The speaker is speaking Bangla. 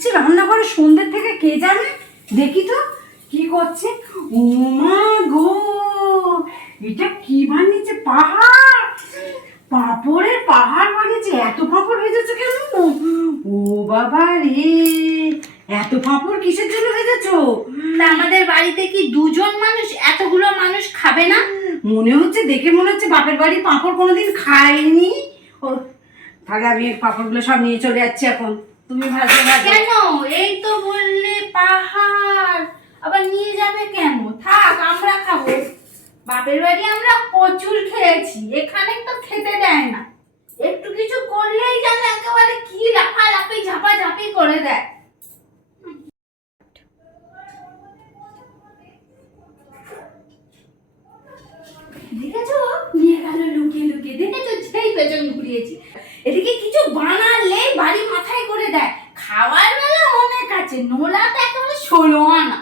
করছে রান্নাঘরে সন্ধ্যে থেকে কে জানে। দেখি তো কি করছে। ও মা গো, এটা কি বানিয়েছে? পাহাড়, পাঁপড়ের পাহাড় বানিয়েছে। এত পাঁপড় ভেজেছে কেন? ও বাবা রে, এত পাঁপড় কিসের জন্য ভেজেছো? আমাদের বাড়িতে কি দুজন মানুষ, এতগুলো মানুষ খাবে না? মনে হচ্ছে, দেখে মনে হচ্ছে বাপের বাড়ি পাঁপড় কোনোদিন খাইনি। ও তাহলে আমি পাঁপড়গুলো সব নিয়ে চলে যাচ্ছি এখন। তুমি ভাজো ভাজো। কেন? এই তো বললে পাহাড়, আবার নিয়ে যাবে কেন? থাক, আমরা খাবো। বাপের বাড়ি আমরা প্রচুর খেয়েছি, এখানে তো খেতে দেয় না। একটু কিছু করলেই যেন একেবারে কি লাফালাফি ঝাপাঝাপি করে দেয়। দেখেছো, নিয়ে গেল লুকিয়ে লুকিয়ে। দেখেছো, যেই পেছন ঘুরিয়েছি। এদিকে কিছু বানালে বাড়ি মাথায় করে দেয়। খাওয়ার বেলা অনেক আছে, নোলা তো একেবারে 16 আনা।